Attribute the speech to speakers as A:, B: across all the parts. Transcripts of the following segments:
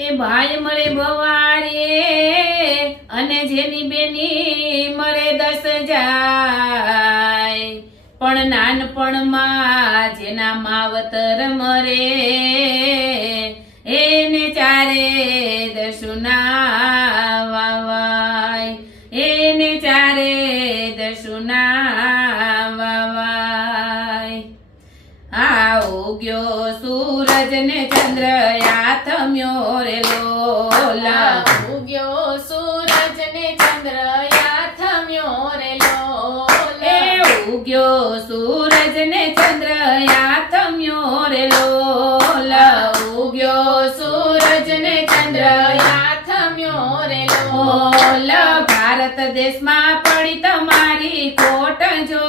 A: એ ભાઈ મરે બવાળીએ અને જેની બેની મરે દસ જાય. પણ નાનપણમાં જેના માવતર મરે ઉગ્યો સૂરજ ને ચંદ્ર યાથમ્યો રે લોલા.
B: ઉગ્યો સૂરજ ને ચંદ્ર યાથમ્યો રે
A: એ
B: લોલ
A: ઉગ્યો સૂરજ ને ચંદ્ર યાથમ્યો રે લોલા.
B: ઉગ્યો સૂરજ ને ચંદ્ર યાથમ્યો રે લોલા.
A: ભારત દેશમાં પડી તમારી કોટ જો.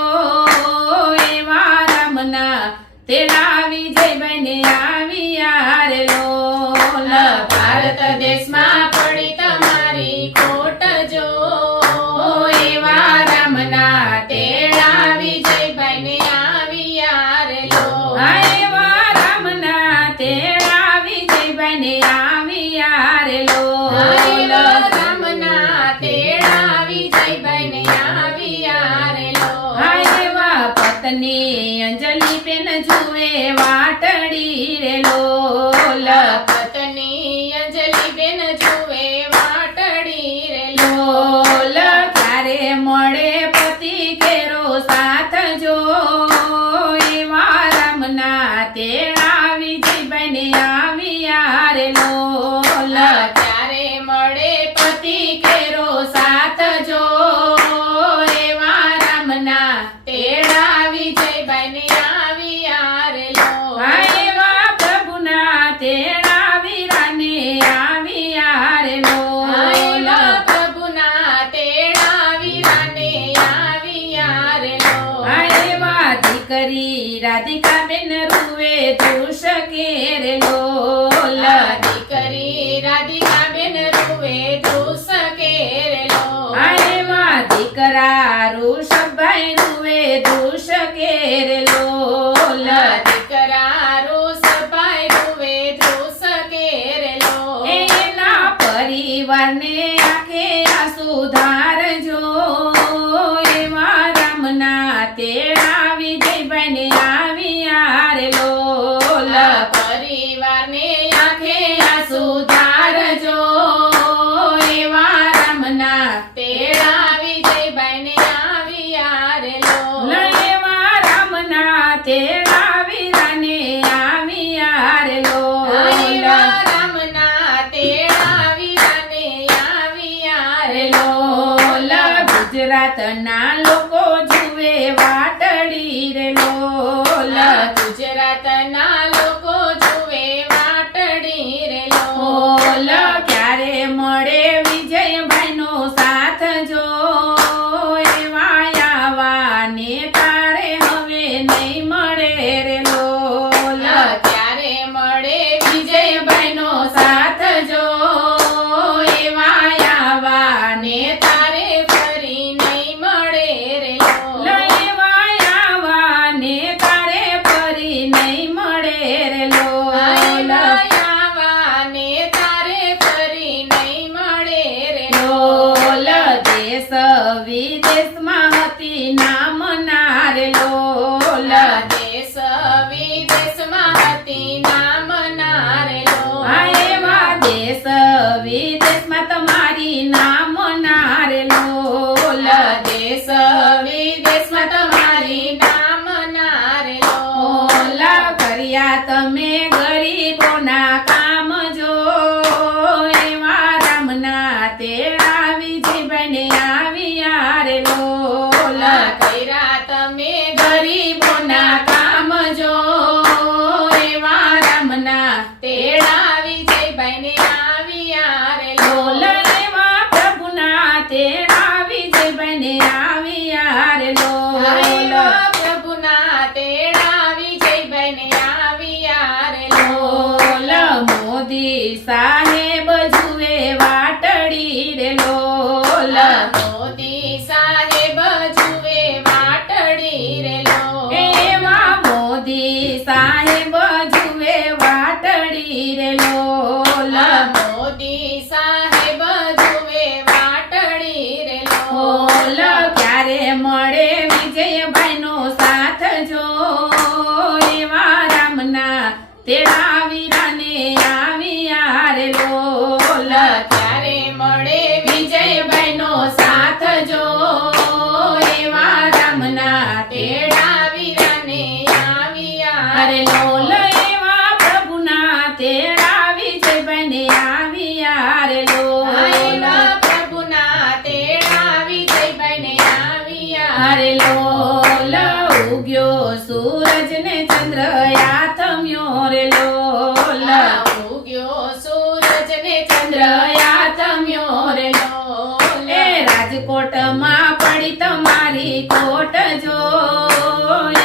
A: તેના વિજય બને આવી યાર લોલ.
B: ભારત દેશમાં પડી તમારી ખોટ જો. એવા રામના તેડા વિજયભાઈ બને આવી યાર લો
A: એવા રામના તેના વિજય બને
B: તેડા વિજયભાઈ ને આવી યાર લો.
A: આ એવા પ્રભુના તેડા વીરાને આવી યાર લોલ
B: આયલા પ્રભુના તેડા વીરાને આવી યાર લો.
A: આ એવા દીકરી રાધિકા બેન રૂવે તું શકે રે લોલ
B: દીકરી રાધિકા બેન રૂવે ધ્રુસ કેર લો
A: આ એવા દીકરા ઋષભભાઈ રૂવે તું શકે રે લોલ
B: દીકરા રોસભાઈ રૂવે ધ્રુસ કેર લો
A: એના પરિવારને આખે આ સુધારજો એવા રામના તેડા વિજયભાઈ ને આવી આરેલો
B: પરિવારને આખે આ સુધારજો એવા રામના તેડા વિજયભાઈ ને આવી આરેલો
A: એવા રામના તેડા વીરાને આવી યાર લોલ
B: આયલા રામના તેડા વીરાને આવી યાર
A: રે
B: લો
A: લોલ ગુજરાતના લોકો જુએ વાટડી રે લોલ. લોલ કર્યા તમે ગરીબોના કામ જો. એવા
B: રામના તેડા વિજયભાઈ ને આવ્યા રે. લોલ લો
A: એવા પ્રભુના તેડા વિજયભાઈ ને આવી યાર લોલ
B: પ્રભુના તેડા વિજયભાઈ ને આવ્યા રે.
A: લોલ મોદી સાહેબ જુએ વાટડી રે. લોલ રે લોલા
B: મોતી સાહેબ જુએ વાટડી રે લોલા
A: ક્યારે મળે વિજયભાઈ નો સાથ જો? એવા રામના તેડા વીરાને આવી આરે લોલા
B: ક્યારે મળે વિજયભાઈ નો
A: સાથ
B: જો?
A: એવા રામના તેડા વીરાને આવી આરે લો
B: ત્યારે લોલ ઉગ્યો સૂરજ ને
A: ચંદ્ર યાથમ્યો રે લોલ ઉગ્યો સૂરજ
B: ને ચંદ્ર યાથમ્યો રે લોલ
A: રાજકોટમાં પડી તમારી કોટ જો.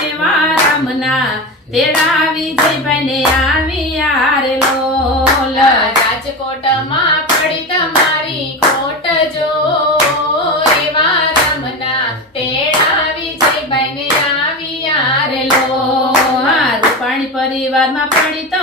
A: એવા રામના તેડા વિજયભાઈ ને આવી યાર લોલ
B: રાજકોટમાં પડી તમારી કોટ જો. આવ્યા રે
A: લો હા રૂપાણી પરિવારમાં પડી તમારી કોટ